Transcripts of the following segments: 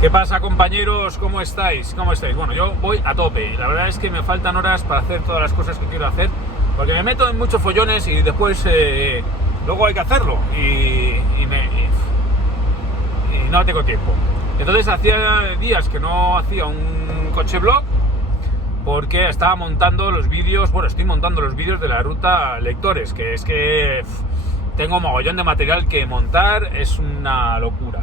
¿Qué pasa, compañeros? ¿Cómo estáis? Bueno, yo voy a tope. La verdad es que me faltan horas para hacer todas las cosas que quiero hacer, porque me meto en muchos follones y después luego hay que hacerlo y no tengo tiempo. Entonces hacía días que no hacía un coche vlog porque estaba montando los vídeos, estoy montando los vídeos de la ruta lectores, que es que tengo un mogollón de material que montar, es una locura,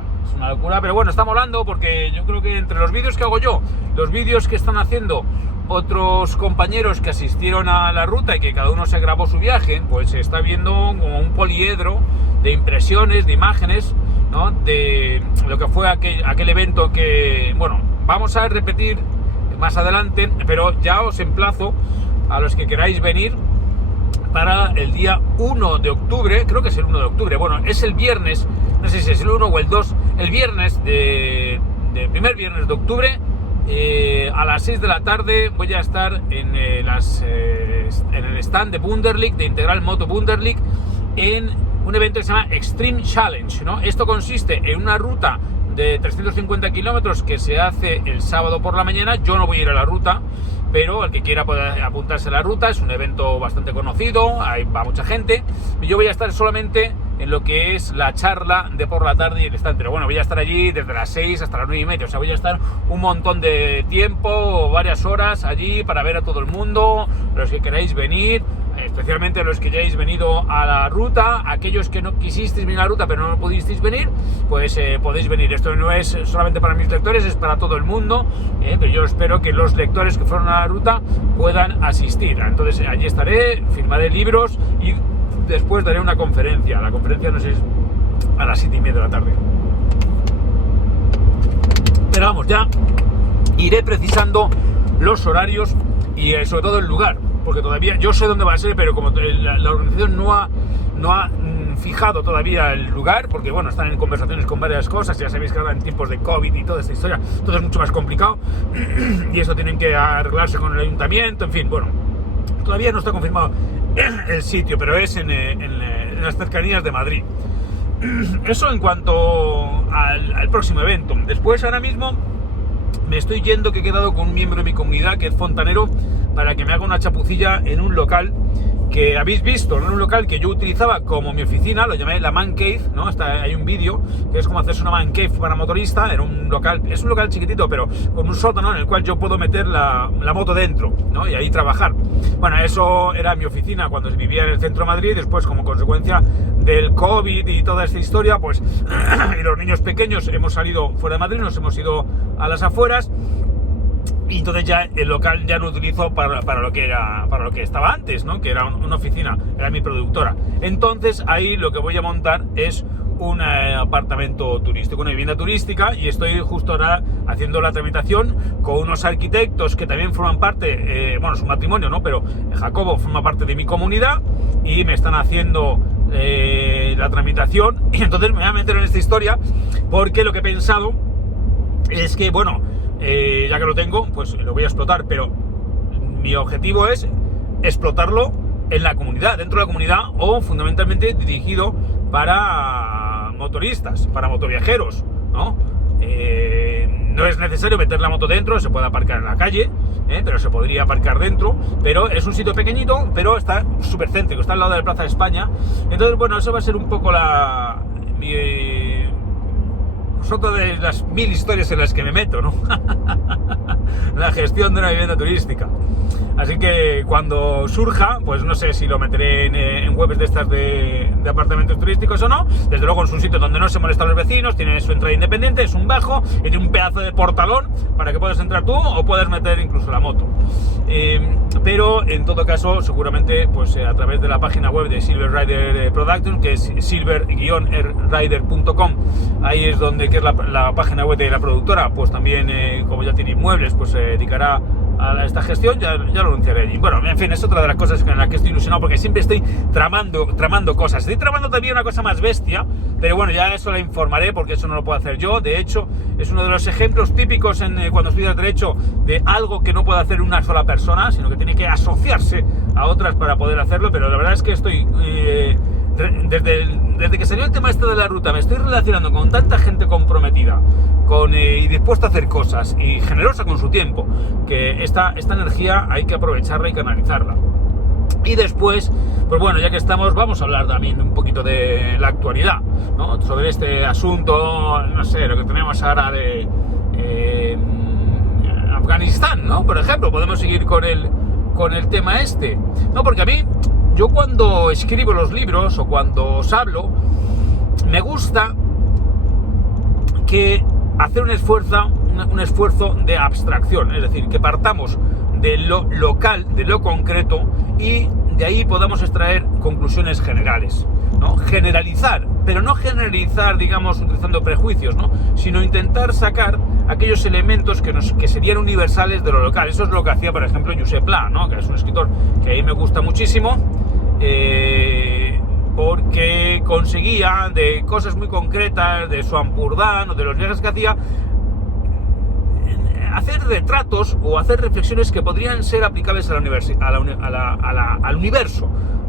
pero bueno, está molando porque yo creo que entre los vídeos que hago yo, los vídeos que están haciendo otros compañeros que asistieron a la ruta y que cada uno se grabó su viaje, pues se está viendo como un poliedro de impresiones, de imágenes, ¿no? De lo que fue aquel evento que, bueno, vamos a repetir más adelante, pero ya os emplazo a los que queráis venir para el día 1 de octubre, creo que es el 1 de octubre, bueno, es el viernes, no sé si es el 1 o el 2, el viernes del primer viernes de octubre, a las 6 de la tarde voy a estar en el stand de Wunderlich, de Integral Moto Wunderlich, en un evento que se llama Extreme Challenge, ¿no? Esto consiste en una ruta de 350 kilómetros que se hace el sábado por la mañana. Yo no voy a ir a la ruta, pero el que quiera puede apuntarse a la ruta. Es un evento bastante conocido, ahí va mucha gente. Yo voy a estar solamente en lo que es la charla de por la tarde y el stand, pero bueno, voy a estar allí desde las 6 hasta las 9:30, o sea, voy a estar un montón de tiempo, varias horas allí para ver a todo el mundo, los que queráis venir, especialmente los que ya habéis venido a la ruta. Aquellos que no quisisteis venir a la ruta pero no pudisteis venir, pues podéis venir. Esto no es solamente para mis lectores, es para todo el mundo, pero yo espero que los lectores que fueron a la ruta puedan asistir. Entonces allí estaré, firmaré libros y después daré una conferencia. La conferencia no sé, es a las 7:30 de la tarde. Pero vamos, ya iré precisando los horarios y sobre todo el lugar, porque todavía yo sé dónde va a ser, pero como la organización no ha fijado todavía el lugar, porque bueno, están en conversaciones con varias cosas, ya sabéis que ahora en tiempos de COVID y toda esta historia, todo es mucho más complicado y eso tienen que arreglarse con el ayuntamiento, en fin, bueno, todavía no está confirmado el sitio, pero es en las cercanías de Madrid. Eso en cuanto al próximo evento. Después, ahora mismo me estoy yendo, que he quedado con un miembro de mi comunidad que es fontanero, para que me haga una chapucilla en un local que habéis visto, ¿no? Un local que yo utilizaba como mi oficina, lo llamé la Man Cave, ¿no? Hay un vídeo que es como hacerse una Man Cave para motorista. Era un local, es un local chiquitito, pero con un sótano en el cual yo puedo meter la moto dentro, ¿no? Y ahí trabajar. Bueno, eso era mi oficina cuando vivía en el centro de Madrid. Después, como consecuencia del COVID y toda esta historia, pues y los niños pequeños, hemos salido fuera de Madrid, nos hemos ido a las afueras. Y entonces ya el local ya no utilizo para lo que estaba antes, ¿no? Que era una oficina, era mi productora. Entonces ahí lo que voy a montar es un apartamento turístico, una vivienda turística, y estoy justo ahora haciendo la tramitación con unos arquitectos que también forman parte, su matrimonio, ¿no? Pero Jacobo forma parte de mi comunidad y me están haciendo la tramitación. Y entonces me voy a meter en esta historia porque lo que he pensado es que, bueno, ya que lo tengo, pues lo voy a explotar, pero mi objetivo es explotarlo en la comunidad, dentro de la comunidad, o fundamentalmente dirigido para motoristas, para motoviajeros, ¿no? No es necesario meter la moto dentro, se puede aparcar en la calle, pero se podría aparcar dentro, pero es un sitio pequeñito, pero está súper céntrico, está al lado de la Plaza de España. Entonces, bueno, eso va a ser un poco otra de las 1000 historias en las que me meto, ¿no? La gestión de una vivienda turística. Así que cuando surja, pues no sé si lo meteré en webs de estas de apartamentos turísticos o no. Desde luego es un sitio donde no se molestan los vecinos, tiene su entrada independiente, es un bajo y tiene un pedazo de portalón para que puedas entrar tú o puedas meter incluso la moto. Pero en todo caso, seguramente pues a través de la página web de Silver Rider Production, que es silver-rider.com, ahí es donde, que es la página web de la productora, pues también como ya tiene inmuebles, pues se dedicará a esta gestión, ya lo anunciaré allí. Bueno, en fin, es otra de las cosas en las que estoy ilusionado, porque siempre estoy tramando cosas. Estoy tramando también una cosa más bestia, pero bueno, ya eso la informaré, porque eso no lo puedo hacer yo. De hecho, es uno de los ejemplos típicos cuando estudias Derecho de algo que no puede hacer una sola persona, sino que tiene que asociarse a otras para poder hacerlo. Pero la verdad es que estoy desde que salió el tema este de la ruta, me estoy relacionando con tanta gente comprometida y dispuesta a hacer cosas y generosa con su tiempo, que esta energía hay que aprovecharla y canalizarla. Y después, pues bueno, ya que estamos, vamos a hablar también un poquito de la actualidad, ¿no? Sobre este asunto, no sé, lo que tenemos ahora de Afganistán, ¿no? Por ejemplo, podemos seguir con el tema este, ¿no? Porque a mí, yo cuando escribo los libros o cuando os hablo, me gusta que hacer un esfuerzo de abstracción, es decir, que partamos de lo local, de lo concreto, y de ahí podamos extraer conclusiones generales, ¿no? Generalizar, pero no generalizar, digamos, utilizando prejuicios, ¿no? Sino intentar sacar aquellos elementos que serían universales de lo local. Eso es lo que hacía, por ejemplo, Josep Pla, ¿no? Que es un escritor que a mí me gusta muchísimo, porque conseguía de cosas muy concretas, de su Ampurdán o de los viajes que hacía, hacer retratos o hacer reflexiones que podrían ser aplicables al universo,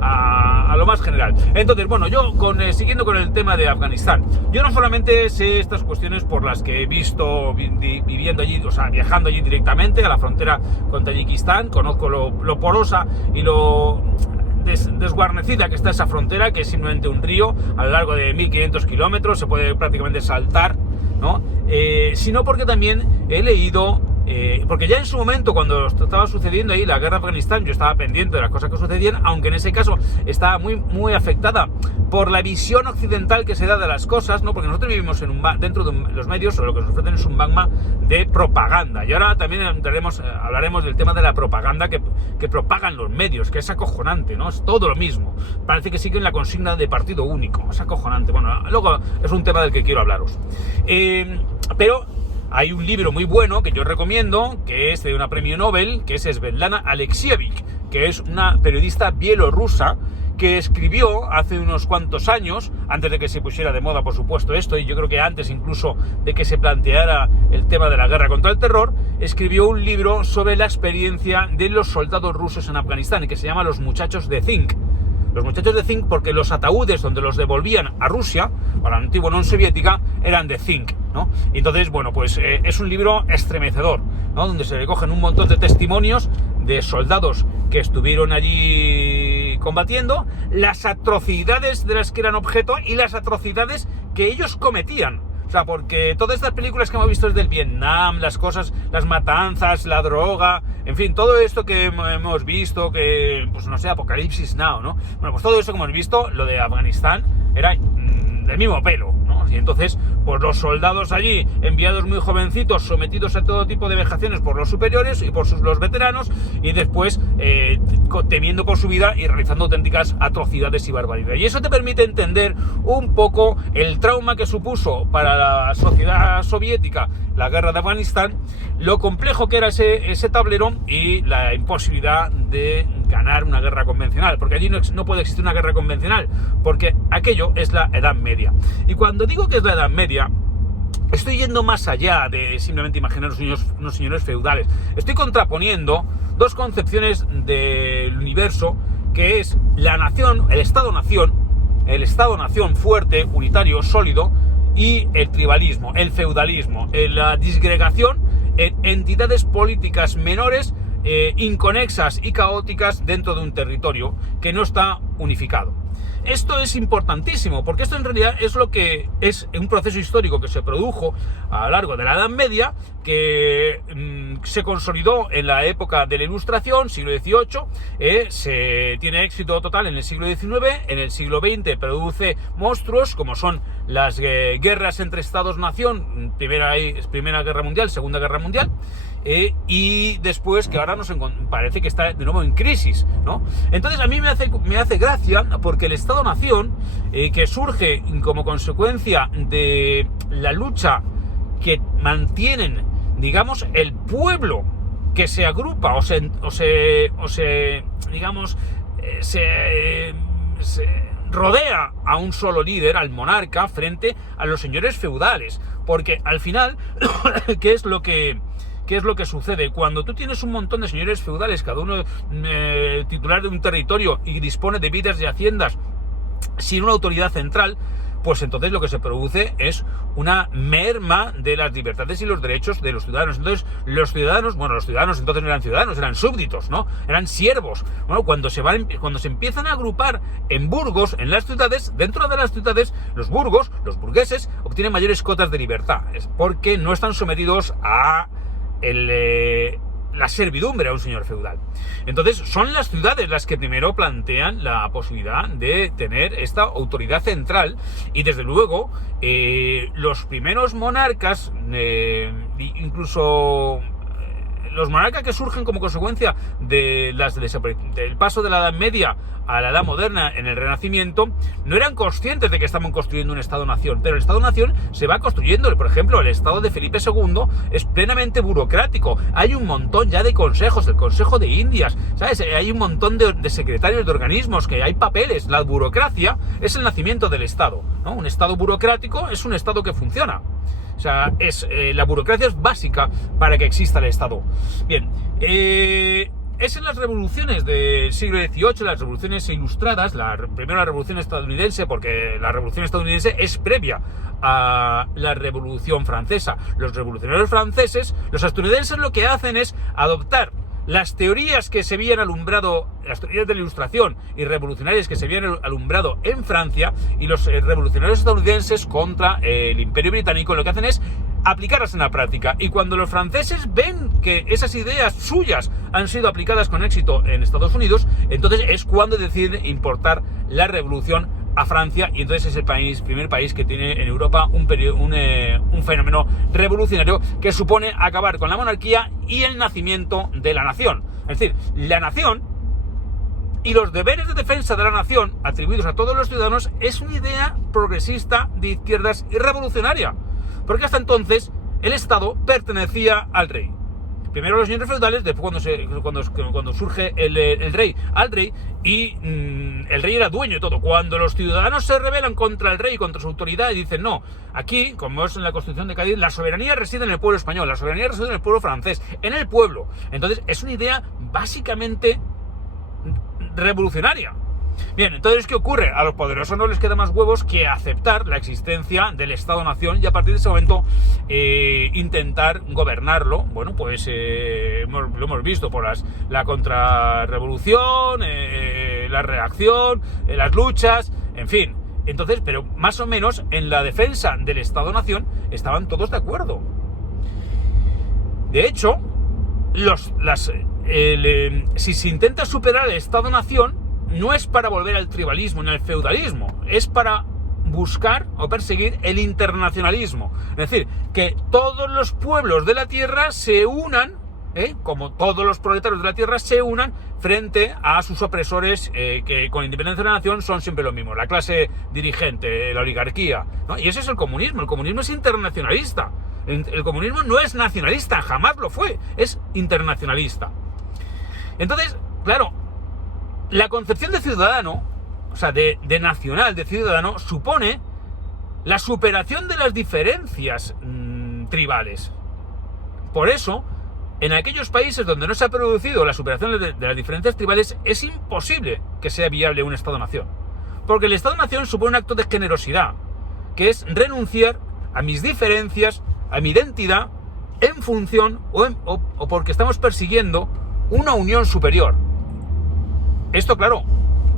a lo más general. Entonces, bueno, yo siguiendo con el tema de Afganistán, yo no solamente sé estas cuestiones por las que he visto viviendo allí, o sea, viajando allí directamente a la frontera con Tayikistán, conozco lo porosa y lo desguarnecida que está esa frontera, que es simplemente un río a lo largo de 1500 kilómetros, se puede prácticamente saltar, ¿no? Sino porque también he leído, porque ya en su momento, cuando estaba sucediendo ahí la guerra de Afganistán, yo estaba pendiente de las cosas que sucedían, aunque en ese caso estaba muy, muy afectada por la visión occidental que se da de las cosas, ¿no? Porque nosotros vivimos dentro de los medios, o lo que nos ofrecen es un magma de propaganda. Y ahora también hablaremos del tema de la propaganda que propagan los medios, que es acojonante, ¿no? Es todo lo mismo. Parece que siguen la consigna de partido único. Es acojonante. Bueno, luego es un tema del que quiero hablaros. Pero hay un libro muy bueno que yo recomiendo, que es de una premio Nobel, que es Svetlana Alexievich, que es una periodista bielorrusa que escribió hace unos cuantos años, antes de que se pusiera de moda, por supuesto, esto, y yo creo que antes incluso de que se planteara el tema de la guerra contra el terror, escribió un libro sobre la experiencia de los soldados rusos en Afganistán, y que se llama Los muchachos de Zinc. Los muchachos de zinc, porque los ataúdes donde los devolvían a Rusia, a la antigua Unión Soviética, eran de zinc, ¿no? Y entonces, bueno, pues es un libro estremecedor, ¿no? Donde se recogen un montón de testimonios de soldados que estuvieron allí combatiendo, las atrocidades de las que eran objeto y las atrocidades que ellos cometían. O sea, porque todas estas películas que hemos visto desde el Vietnam, las cosas, las matanzas, la droga, en fin, todo esto que hemos visto, que, pues no sé, Apocalipsis Now, ¿no? Bueno, pues todo eso que hemos visto, lo de Afganistán, era del mismo pelo, ¿no? Y entonces, pues los soldados allí, enviados muy jovencitos, sometidos a todo tipo de vejaciones por los superiores y por los veteranos, y después temiendo por su vida y realizando auténticas atrocidades y barbaridades. Y eso te permite entender un poco el trauma que supuso para la sociedad soviética la guerra de Afganistán, lo complejo que era ese tablero y la imposibilidad de ganar una guerra convencional, porque allí no puede existir una guerra convencional, porque aquello es la Edad Media. Y cuando digo que es la Edad Media, estoy yendo más allá de simplemente imaginar unos señores feudales. Estoy contraponiendo dos concepciones del universo, que es la nación, el Estado-nación fuerte, unitario, sólido, y el tribalismo, el feudalismo, la disgregación en entidades políticas menores, inconexas y caóticas dentro de un territorio que no está unificado. Esto es importantísimo, porque esto en realidad es lo que es un proceso histórico que se produjo a lo largo de la Edad Media, que se consolidó en la época de la Ilustración, siglo XVIII, se tiene éxito total en el siglo XIX, en el siglo XX produce monstruos como son las guerras entre Estados-nación, Primera Guerra Mundial, Segunda Guerra Mundial, y después que ahora parece que está de nuevo en crisis, ¿no? Entonces a mí me hace gracia, porque el Estado-nación, que surge como consecuencia de la lucha que mantienen, digamos, el pueblo que se agrupa se rodea a un solo líder, al monarca, frente a los señores feudales, porque al final ¿qué es lo que sucede? Cuando tú tienes un montón de señores feudales, cada uno titular de un territorio y dispone de vidas y haciendas sin una autoridad central, pues entonces lo que se produce es una merma de las libertades y los derechos de los ciudadanos. Entonces los ciudadanos entonces no eran ciudadanos, eran súbditos, ¿no? Eran siervos. Bueno, cuando se empiezan a agrupar en burgos, en las ciudades, dentro de las ciudades, los burgueses, obtienen mayores cotas de libertad. Es porque no están sometidos a la servidumbre a un señor feudal. Entonces son las ciudades las que primero plantean la posibilidad de tener esta autoridad central, y desde luego los primeros monarcas, incluso los monarcas que surgen como consecuencia del paso de la Edad Media a la Edad Moderna en el Renacimiento, no eran conscientes de que estaban construyendo un Estado-Nación, pero el Estado-Nación se va construyendo. Por ejemplo, el Estado de Felipe II es plenamente burocrático. Hay un montón ya de consejos, el Consejo de Indias, ¿sabes? Hay un montón de secretarios de organismos, que hay papeles. La burocracia es el nacimiento del Estado, ¿no? Un Estado burocrático es un Estado que funciona. O sea, la burocracia es básica para que exista el Estado. Bien, es en las revoluciones del siglo XVIII, las revoluciones ilustradas, primero la revolución estadounidense, porque la revolución estadounidense es previa a la revolución francesa. Los revolucionarios franceses, los estadounidenses, lo que hacen es adoptar las teorías que se habían alumbrado, las teorías de la Ilustración y revolucionarias que se habían alumbrado en Francia, y los revolucionarios estadounidenses contra el Imperio Británico lo que hacen es aplicarlas en la práctica. Y cuando los franceses ven que esas ideas suyas han sido aplicadas con éxito en Estados Unidos, entonces es cuando deciden importar la revolución a Francia, y entonces es el primer país que tiene en Europa un fenómeno revolucionario que supone acabar con la monarquía y el nacimiento de la nación. Es decir, la nación y los deberes de defensa de la nación atribuidos a todos los ciudadanos es una idea progresista de izquierdas y revolucionaria, porque hasta entonces el Estado pertenecía al rey. Primero a los señores feudales, después cuando surge el rey, al rey, y el rey era dueño de todo. Cuando los ciudadanos se rebelan contra el rey y contra su autoridad y dicen no, aquí, como es en la Constitución de Cádiz, la soberanía reside en el pueblo español, la soberanía reside en el pueblo francés, en el pueblo. Entonces es una idea básicamente revolucionaria. Bien, entonces, ¿qué ocurre? A los poderosos no les queda más huevos que aceptar la existencia del Estado-Nación y a partir de ese momento intentar gobernarlo. Bueno, pues lo hemos visto por la contrarrevolución, la reacción, las luchas, en fin. Entonces, pero más o menos en la defensa del Estado-Nación estaban todos de acuerdo. De hecho, si se intenta superar el Estado-Nación, no es para volver al tribalismo ni al feudalismo, es para buscar o perseguir el internacionalismo. Es decir, que todos los pueblos de la tierra se unan, como todos los proletarios de la tierra se unan frente a sus opresores, que con independencia de la nación son siempre lo mismo, la clase dirigente, la oligarquía, ¿no? Y ese es el comunismo es internacionalista. El comunismo no es nacionalista, jamás lo fue, es internacionalista. Entonces, claro, la concepción de ciudadano, o sea, de nacional, de ciudadano, supone la superación de las diferencias tribales. Por eso, en aquellos países donde no se ha producido la superación de las diferencias tribales, es imposible que sea viable un Estado-Nación. Porque el Estado-Nación supone un acto de generosidad, que es renunciar a mis diferencias, a mi identidad, en función o porque estamos persiguiendo una unión superior. Esto, claro,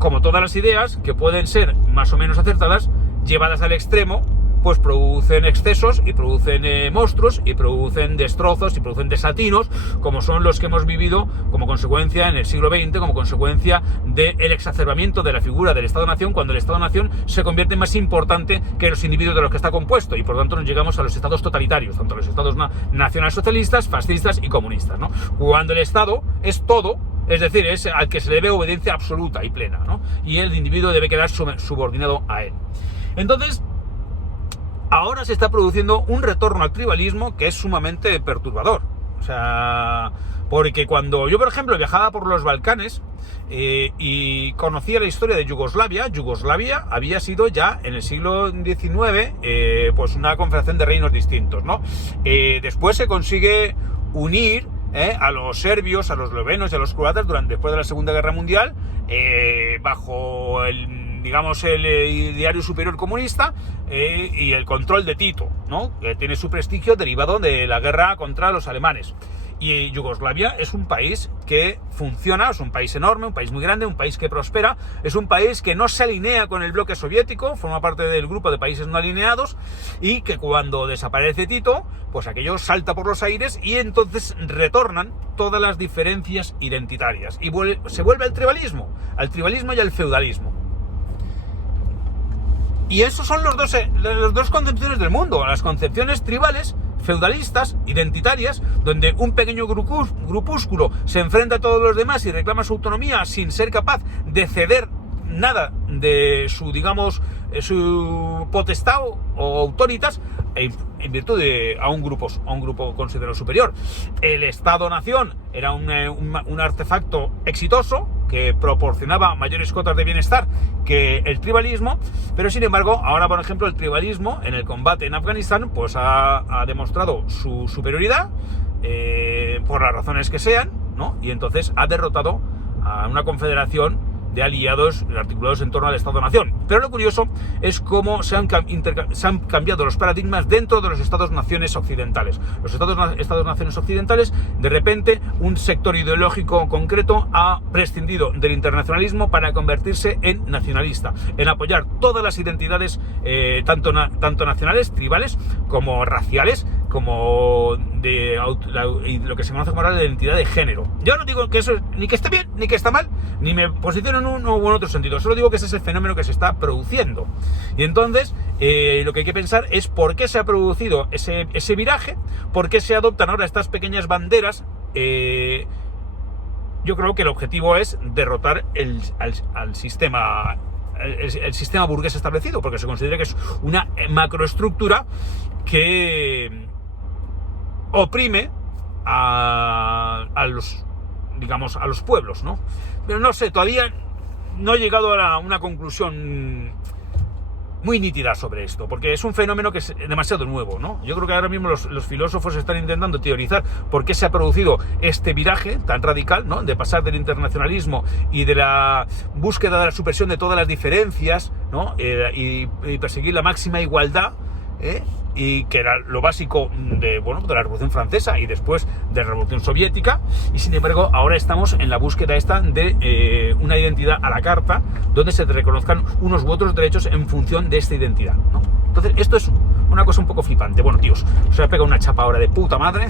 como todas las ideas que pueden ser más o menos acertadas, llevadas al extremo, pues producen excesos y producen monstruos y producen destrozos y producen desatinos, como son los que hemos vivido como consecuencia en el siglo XX, como consecuencia del exacerbamiento de la figura del Estado-Nación, cuando el Estado-Nación se convierte más importante que los individuos de los que está compuesto, y por lo tanto nos llegamos a los estados totalitarios, tanto los estados nacionalsocialistas, fascistas y comunistas, ¿no? Cuando el Estado es todo, es decir, es al que se le debe obediencia absoluta y plena, ¿no? Y el individuo debe quedar subordinado a él. Entonces, ahora se está produciendo un retorno al tribalismo que es sumamente perturbador. O sea, porque cuando yo, por ejemplo, viajaba por los Balcanes y conocía la historia de Yugoslavia había sido ya en el siglo XIX pues una confederación de reinos distintos, ¿no? Después se consigue unir a los serbios, a los eslovenos y a los croatas después de la Segunda Guerra Mundial, bajo el digamos, el ideario superior comunista y el control de Tito, ¿no? Que tiene su prestigio derivado de la guerra contra los alemanes. Y Yugoslavia es un país que funciona, es un país enorme, un país muy grande, un país que prospera, es un país que no se alinea con el bloque soviético, forma parte del grupo de países no alineados, y que cuando desaparece Tito, pues aquello salta por los aires y entonces retornan todas las diferencias identitarias y se vuelve al tribalismo y al feudalismo. Y esos son las dos concepciones del mundo, las concepciones tribales, feudalistas, identitarias, donde un pequeño grupúsculo se enfrenta a todos los demás y reclama su autonomía sin ser capaz de ceder nada de su, digamos, su potestad o autoritas en virtud de a un grupo considerado superior. El Estado-Nación era un artefacto exitoso que proporcionaba mayores cotas de bienestar que el tribalismo, pero sin embargo ahora, por ejemplo, el tribalismo en el combate en Afganistán pues ha demostrado su superioridad por las razones que sean, ¿no? Y entonces ha derrotado a una confederación de aliados articulados en torno al Estado-Nación. Pero lo curioso es cómo se han cambiado los paradigmas dentro de los Estados-Naciones occidentales. Los Estados-Naciones occidentales, de repente, un sector ideológico concreto ha prescindido del internacionalismo para convertirse en nacionalista, en apoyar todas las identidades, tanto nacionales, tribales, como raciales, como lo que se conoce como la identidad de género. Yo no digo que eso ni que esté bien, ni que está mal, ni me posiciono en uno u en otro sentido. Solo digo que ese es el fenómeno que se está produciendo. Y entonces, lo que hay que pensar es por qué se ha producido ese viraje, por qué se adoptan ahora estas pequeñas banderas. Yo creo que el objetivo es derrotar al sistema, el sistema burgués establecido, porque se considera que es una macroestructura que oprime a los, digamos, a los pueblos, ¿no? Pero no sé, todavía no he llegado a una conclusión muy nítida sobre esto, porque es un fenómeno que es demasiado nuevo, ¿no? Yo creo que ahora mismo los filósofos están intentando teorizar por qué se ha producido este viraje tan radical, ¿no? De pasar del internacionalismo y de la búsqueda de la supresión de todas las diferencias, ¿no? Y perseguir la máxima igualdad, y que era lo básico de la Revolución Francesa y después de la Revolución Soviética, y sin embargo ahora estamos en la búsqueda esta de una identidad a la carta, donde se te reconozcan unos u otros derechos en función de esta identidad, ¿no? Entonces esto es una cosa un poco flipante. Bueno, tíos, os voy a pegar una chapa ahora de puta madre.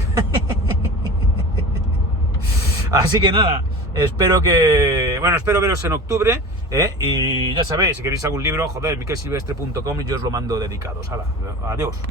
Así que nada, espero veros en octubre, y ya sabéis, si queréis algún libro, joder, miquelsilvestre.com y yo os lo mando dedicados. Hala, adiós.